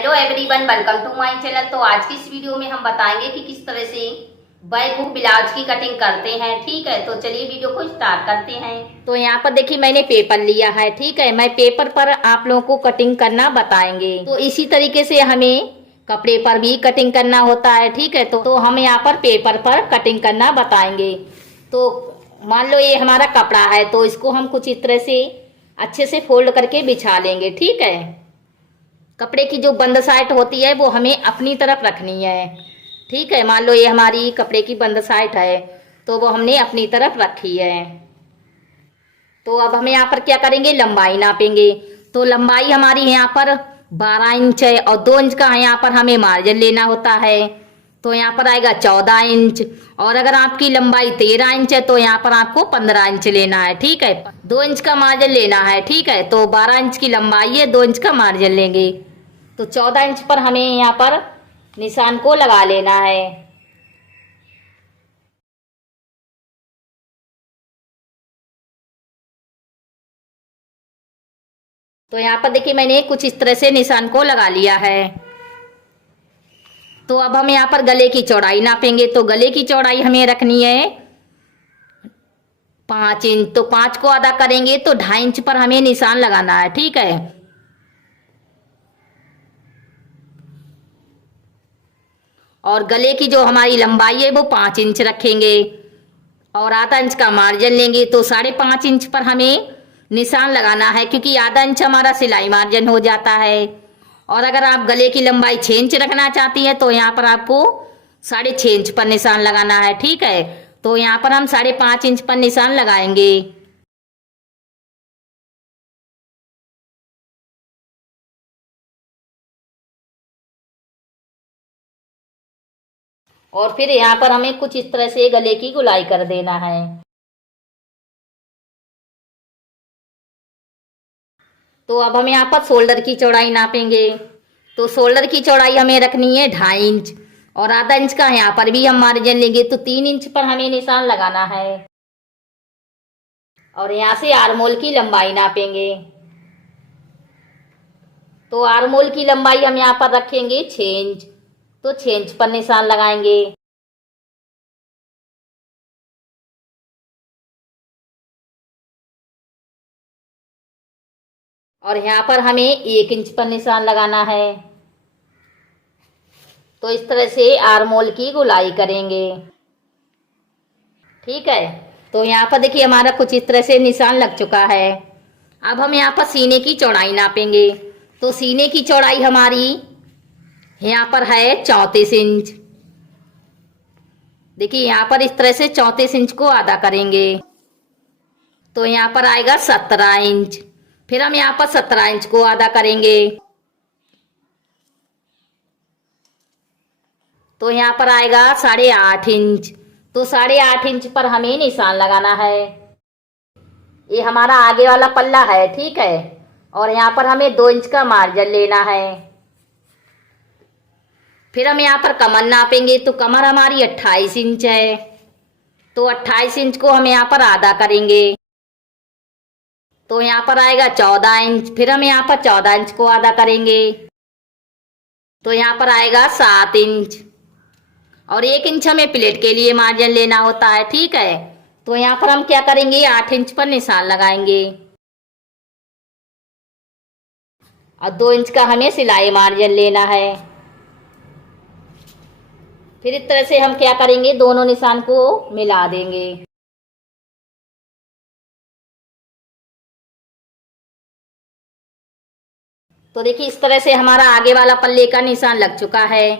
Hello everyone, welcome to my channel. तो आज की इस वीडियो में हम बताएंगे कि किस तरह से बैक हुक ब्लाउज की कटिंग करते हैं। ठीक है, तो चलिए वीडियो को स्टार्ट करते हैं। तो यहाँ पर देखिए मैंने पेपर लिया है। ठीक है, मैं पेपर पर आप लोगों को कटिंग करना बताएंगे। तो इसी तरीके से हमें कपड़े पर भी कटिंग करना होता है। ठीक है, तो हम यहाँ पर पेपर पर कटिंग करना बताएंगे। तो मान लो ये हमारा कपड़ा है, तो इसको हम कुछ इस तरह से अच्छे से फोल्ड करके बिछा लेंगे। ठीक है, कपड़े की जो बंद साइड होती है वो हमें अपनी तरफ रखनी है। ठीक है, मान लो ये हमारी कपड़े की बंद साइड है, तो वो हमने अपनी तरफ रखी है। तो अब हम यहाँ पर क्या करेंगे, लंबाई नापेंगे। तो लंबाई हमारी यहाँ पर 12 इंच है और 2 इंच का यहाँ पर हमें मार्जिन लेना होता है। तो यहाँ पर आएगा 14 इंच। और अगर आपकी लंबाई 13 इंच है तो यहाँ पर आपको 15 इंच लेना है। ठीक है, 2 इंच का मार्जिन लेना है। ठीक है, तो 12 इंच की लंबाई है, 2 इंच का मार्जिन लेंगे। तो 14 इंच पर हमें यहाँ पर निशान को लगा लेना है। तो यहाँ पर देखिए मैंने कुछ इस तरह से निशान को लगा लिया है। तो अब हम यहाँ पर गले की चौड़ाई नापेंगे। तो गले की चौड़ाई हमें रखनी है 5 इंच। तो 5 को आधा करेंगे तो 2.5 इंच पर हमें निशान लगाना है। ठीक है, और गले की जो हमारी लंबाई है वो 5 इंच रखेंगे और आधा इंच का मार्जिन लेंगे। तो 5.5 इंच पर हमें निशान लगाना है, क्योंकि आधा इंच हमारा सिलाई मार्जिन हो जाता है। और अगर आप गले की लंबाई 6 इंच रखना चाहती हैं तो यहाँ पर आपको 6.5 इंच पर निशान लगाना है। ठीक है, तो यहाँ पर हम 5.5 इंच पर निशान लगाएंगे। और फिर यहाँ पर हमें कुछ इस तरह से गले की गुलाई कर देना है। तो अब हम यहाँ पर शोल्डर की चौड़ाई नापेंगे। तो शोल्डर की चौड़ाई हमें रखनी है 2.5 इंच और आधा इंच का यहाँ पर भी हम मार्जिन लेंगे। तो 3 इंच पर हमें निशान लगाना है। और यहाँ से आर्मोल की लंबाई नापेंगे। तो आर्मोल की लंबाई हम यहाँ पर रखेंगे 6 इंच। तो 6 इंच पर निशान लगाएंगे। और यहाँ पर हमें 1 इंच पर निशान लगाना है। तो इस तरह से आर्मोल की गुलाई करेंगे। ठीक है, तो यहाँ पर देखिए हमारा कुछ इस तरह से निशान लग चुका है। अब हम यहाँ पर सीने की चौड़ाई नापेंगे। तो सीने की चौड़ाई हमारी यहाँ पर है 34 इंच। देखिए यहाँ पर इस तरह से 34 इंच को आधा करेंगे। तो यहाँ पर आएगा 17 इंच। फिर हम यहाँ पर 17 इंच को आधा करेंगे। तो यहाँ पर आएगा 8.5 इंच। तो 8.5 इंच पर हमें निशान लगाना है। ये हमारा आगे वाला पल्ला है। ठीक है, और यहाँ पर हमें 2 इंच का मार्जिन लेना है। फिर हम यहाँ पर कमर नापेंगे। तो कमर हमारी 28 इंच है। तो 28 इंच को हम यहाँ पर आधा करेंगे। तो यहाँ पर आएगा 14 इंच। फिर हम यहाँ पर 14 इंच को आधा करेंगे। तो यहाँ पर आएगा 7 इंच और 1 इंच हमें प्लेट के लिए मार्जिन लेना होता है। ठीक है, तो यहाँ पर हम क्या करेंगे, 8 इंच पर निशान लगाएंगे और 2 इंच का हमें सिलाई मार्जिन लेना है। फिर इस तरह से हम क्या करेंगे, दोनों निशान को मिला देंगे। तो देखिए इस तरह से हमारा आगे वाला पल्ले का निशान लग चुका है।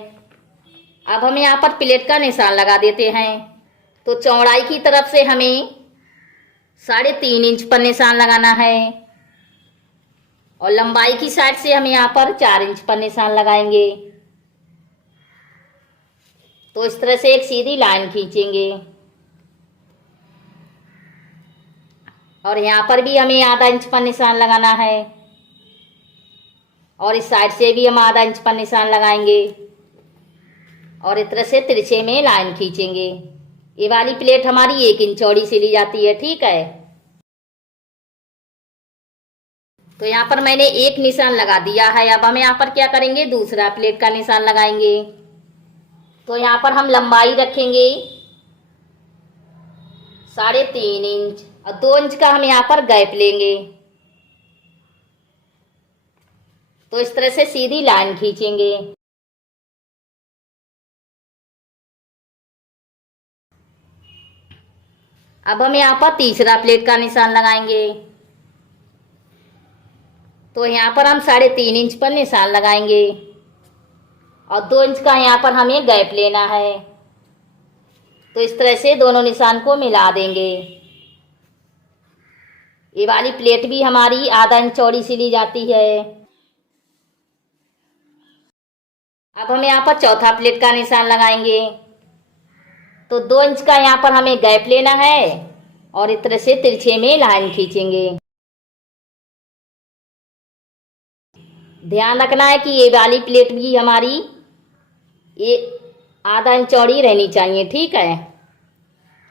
अब हम यहाँ पर प्लेट का निशान लगा देते हैं। तो चौड़ाई की तरफ से हमें 3.5 इंच पर निशान लगाना है और लंबाई की साइड से हम यहाँ पर 4 इंच पर निशान लगाएंगे। तो इस तरह से एक सीधी लाइन खींचेंगे और यहाँ पर भी हमें आधा इंच पर निशान लगाना है और इस साइड से भी हम आधा इंच पर निशान लगाएंगे और इस तरह से तिरछे में लाइन खींचेंगे। ये वाली प्लेट हमारी 1 इंच चौड़ी से ली जाती है। ठीक है, तो यहाँ पर मैंने एक निशान लगा दिया है। अब हम यहाँ पर क्या करेंगे, दूसरा प्लेट का निशान लगाएंगे। तो यहाँ पर हम लंबाई रखेंगे 3.5 इंच और 2 इंच का हम यहाँ पर गैप लेंगे। तो इस तरह से सीधी लाइन खींचेंगे। अब हम यहाँ पर तीसरा प्लेट का निशान लगाएंगे। तो यहाँ पर हम 3.5 इंच पर निशान लगाएंगे और 2 इंच का यहाँ पर हमें गैप लेना है। तो इस तरह से दोनों निशान को मिला देंगे। ये वाली प्लेट भी हमारी आधा इंच चौड़ी सी ली जाती है। अब हम यहाँ पर चौथा प्लेट का निशान लगाएंगे। तो 2 इंच का यहाँ पर हमें गैप लेना है और इस तरह से तिरछे में लाइन खींचेंगे। ध्यान रखना है कि ये वाली प्लेट भी हमारी ये आधा इंच चौड़ी रहनी चाहिए, ठीक है।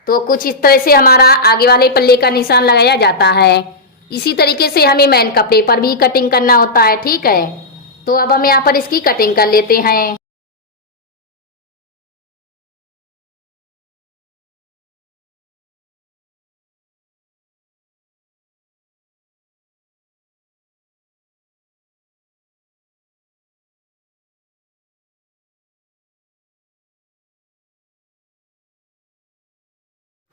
तो कुछ इस तरह से हमारा आगे वाले पल्ले का निशान लगाया जाता है। इसी तरीके से हमें मेन कपड़े पर भी कटिंग करना होता है, ठीक है। तो अब हम यहाँ पर इसकी कटिंग कर लेते हैं।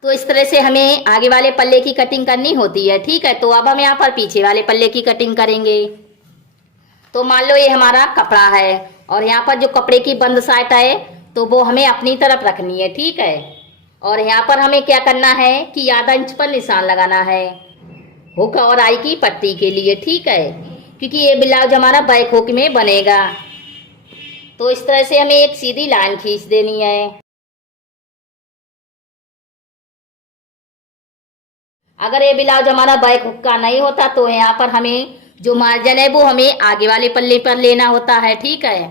तो इस तरह से हमें आगे वाले पल्ले की कटिंग करनी होती है, ठीक है। तो अब हम यहाँ पर पीछे वाले पल्ले की कटिंग करेंगे। तो मान लो ये हमारा कपड़ा है और यहाँ पर जो कपड़े की बंद साइड है तो वो हमें अपनी तरफ रखनी है, ठीक है। और यहाँ पर हमें क्या करना है कि आधा इंच पर निशान लगाना है हुक और आई की पट्टी के लिए, ठीक है, क्योंकि ये ब्लाउज हमारा बैक हुक में बनेगा। तो इस तरह से हमें एक सीधी लाइन खींच देनी है। अगर ये ब्लाउज हमारा बैक हुक का नहीं होता तो यहाँ पर हमें जो मार्जिन है वो हमें आगे वाले पल्ले पर लेना होता है, ठीक है।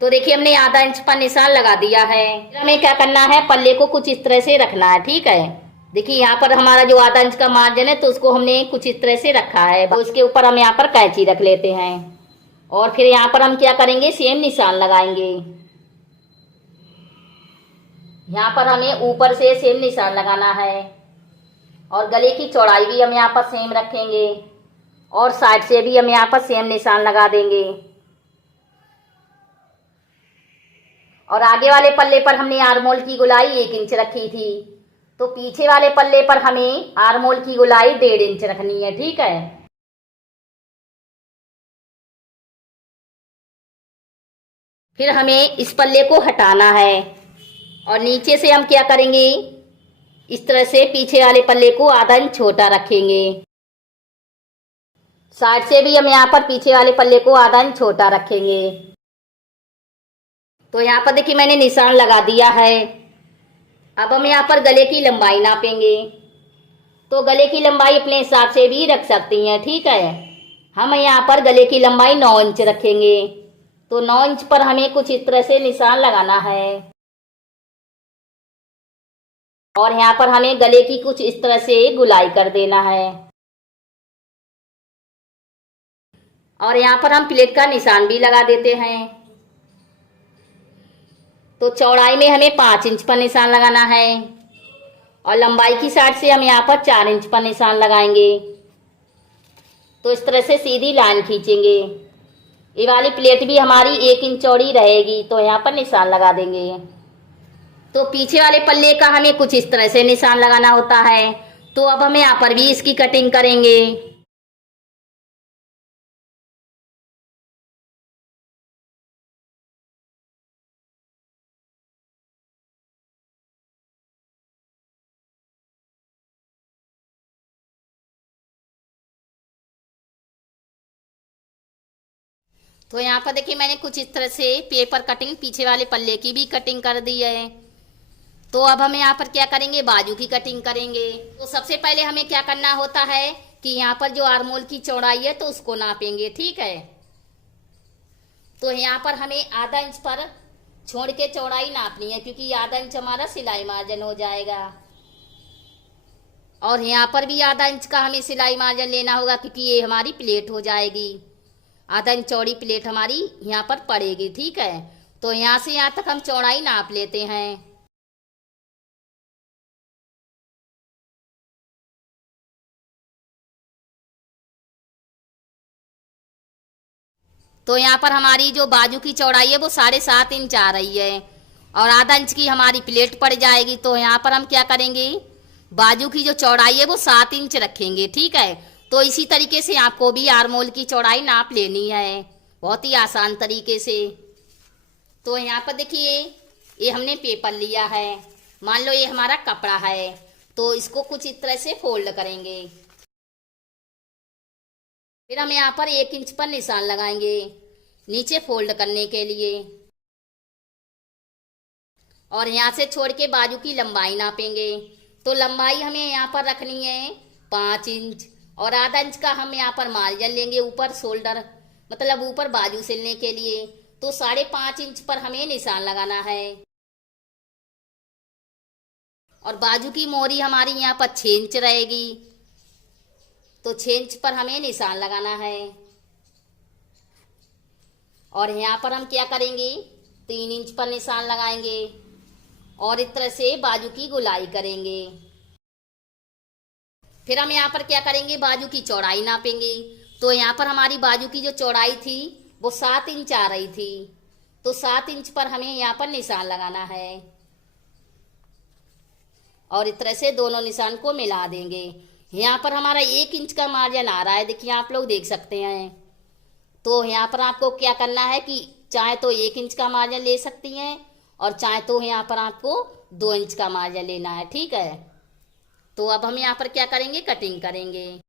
तो देखिए हमने आधा इंच पर निशान लगा दिया है। हमें क्या करना है, पल्ले को कुछ इस तरह से रखना है, ठीक है। देखिए यहाँ पर हमारा जो आधा इंच का मार्जिन है तो उसको हमने कुछ इस तरह से रखा है। उसके ऊपर हम यहाँ पर कैंची रख लेते हैं और फिर यहाँ पर हम क्या करेंगे, सेम निशान लगाएंगे। यहाँ पर हमें ऊपर से सेम निशान लगाना है और गले की चौड़ाई भी हम यहाँ पर सेम रखेंगे और साइड से भी हम यहाँ पर सेम निशान लगा देंगे। और आगे वाले पल्ले पर हमने आर्मोल की गोलाई 1 इंच रखी थी, तो पीछे वाले पल्ले पर हमें आर्मोल की गोलाई 1.5 इंच रखनी है, ठीक है। फिर हमें इस पल्ले को हटाना है और नीचे से हम क्या करेंगे, इस तरह से पीछे वाले पल्ले को आधा इंच छोटा रखेंगे। साइड से भी हम यहाँ पर पीछे वाले पल्ले को आधा इंच छोटा रखेंगे। तो यहाँ पर देखिए मैंने निशान लगा दिया है। अब हम यहाँ पर गले की लंबाई नापेंगे। तो गले की लंबाई अपने हिसाब से भी रख सकती हैं, ठीक है। हम यहाँ पर गले की लंबाई 9 इंच रखेंगे। तो 9 इंच पर हमें कुछ इस तरह से निशान लगाना है और यहाँ पर हमें गले की कुछ इस तरह से गुलाई कर देना है और यहाँ पर हम प्लेट का निशान भी लगा देते हैं। तो चौड़ाई में हमें 5 इंच पर निशान लगाना है और लंबाई की साइड से हम यहाँ पर 4 इंच पर निशान लगाएंगे। तो इस तरह से सीधी लाइन खींचेंगे। ये वाली प्लेट भी हमारी 1 इंच चौड़ी रहेगी, तो यहाँ पर निशान लगा देंगे। तो पीछे वाले पल्ले का हमें कुछ इस तरह से निशान लगाना होता है। तो अब हम यहाँ पर भी इसकी कटिंग करेंगे। तो यहाँ पर देखिए मैंने कुछ इस तरह से पेपर कटिंग पीछे वाले पल्ले की भी कटिंग कर दी है। तो अब हम यहाँ पर क्या करेंगे, बाजू की कटिंग करेंगे। तो सबसे पहले हमें क्या करना होता है कि यहाँ पर जो आर्मोल की चौड़ाई है तो उसको नापेंगे, ठीक है। तो यहाँ पर हमें आधा इंच पर छोड़ के चौड़ाई नापनी है, क्योंकि आधा इंच हमारा सिलाई मार्जिन हो जाएगा। और यहाँ पर भी आधा इंच का हमें सिलाई मार्जिन लेना होगा, क्योंकि ये हमारी प्लेट हो जाएगी। आधा इंच चौड़ी प्लेट हमारी यहाँ पर पड़ेगी, ठीक है। तो यहाँ से यहाँ तक हम चौड़ाई नाप लेते हैं। तो यहाँ पर हमारी जो बाजू की चौड़ाई है वो 7.5 इंच आ रही है और आधा इंच की हमारी प्लेट पड़ जाएगी। तो यहाँ पर हम क्या करेंगे, बाजू की जो चौड़ाई है वो 7 इंच रखेंगे, ठीक है। तो इसी तरीके से आपको भी आर्म होल की चौड़ाई नाप लेनी है, बहुत ही आसान तरीके से। तो यहाँ पर देखिए, ये हमने पेपर लिया है, मान लो ये हमारा कपड़ा है, तो इसको कुछ इस तरह से फोल्ड करेंगे। फिर हम यहाँ पर 1 इंच पर निशान लगाएंगे नीचे फोल्ड करने के लिए, और यहाँ से छोड़ के बाजू की लंबाई नापेंगे। तो लंबाई हमें यहाँ पर रखनी है 5 इंच, और आधा इंच का हम यहाँ पर मार्जिन लेंगे ऊपर शोल्डर, मतलब ऊपर बाजू सिलने के लिए। तो 5.5 इंच पर हमें निशान लगाना है, और बाजू की मोहरी हमारी यहाँ पर 6 इंच रहेगी, तो 6 इंच पर हमें निशान लगाना है। और यहाँ पर हम क्या करेंगे, 3 इंच पर निशान लगाएंगे और इस तरह से बाजू की गोलाई करेंगे। फिर हम यहाँ पर क्या करेंगे, बाजू की चौड़ाई नापेंगे। तो यहाँ पर हमारी बाजू की जो चौड़ाई थी वो 7 इंच आ रही थी, तो 7 इंच पर हमें यहाँ पर निशान लगाना है, और इस तरह से दोनों निशान को मिला देंगे। यहाँ पर हमारा 1 इंच का मार्जिन आ रहा है, देखिए आप लोग देख सकते हैं। तो यहाँ पर आपको क्या करना है कि चाहे तो 1 इंच का मार्जिन ले सकती हैं, और चाहे तो यहाँ पर आपको 2 इंच का मार्जिन लेना है, ठीक है। तो अब हम यहाँ पर क्या करेंगे, कटिंग करेंगे।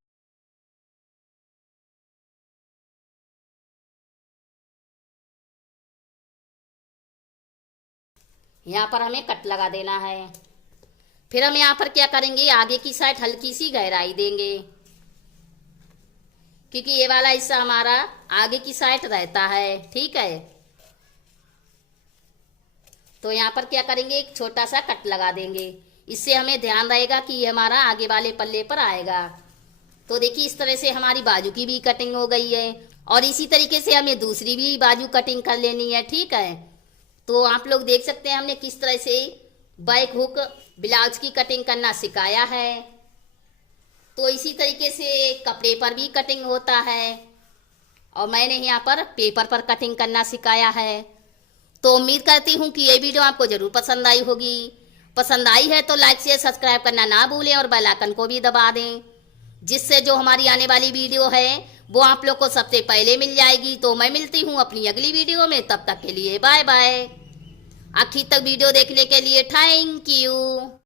यहाँ पर हमें कट लगा देना है। फिर हम यहाँ पर क्या करेंगे, आगे की साइड हल्की सी गहराई देंगे, क्योंकि ये वाला हिस्सा हमारा आगे की साइड रहता है, ठीक है। तो यहाँ पर क्या करेंगे, एक छोटा सा कट लगा देंगे, इससे हमें ध्यान रहेगा कि ये हमारा आगे वाले पल्ले पर आएगा। तो देखिए इस तरह से हमारी बाजू की भी कटिंग हो गई है, और इसी तरीके से हमें दूसरी भी बाजू कटिंग कर लेनी है, ठीक है। तो आप लोग देख सकते हैं हमने किस तरह से बैक हुक ब्लाउज की कटिंग करना सिखाया है। तो इसी तरीके से कपड़े पर भी कटिंग होता है, और मैंने यहाँ पर पेपर पर कटिंग करना सिखाया है। तो उम्मीद करती हूँ कि ये वीडियो आपको ज़रूर पसंद आई होगी। पसंद आई है तो लाइक शेयर सब्सक्राइब करना ना भूलें, और बेल आइकन को भी दबा दें, जिससे जो हमारी आने वाली वीडियो है वो आप लोग को सबसे पहले मिल जाएगी। तो मैं मिलती हूँ अपनी अगली वीडियो में, तब तक के लिए बाय बाय। आखिर तक वीडियो देखने के लिए थैंक यू।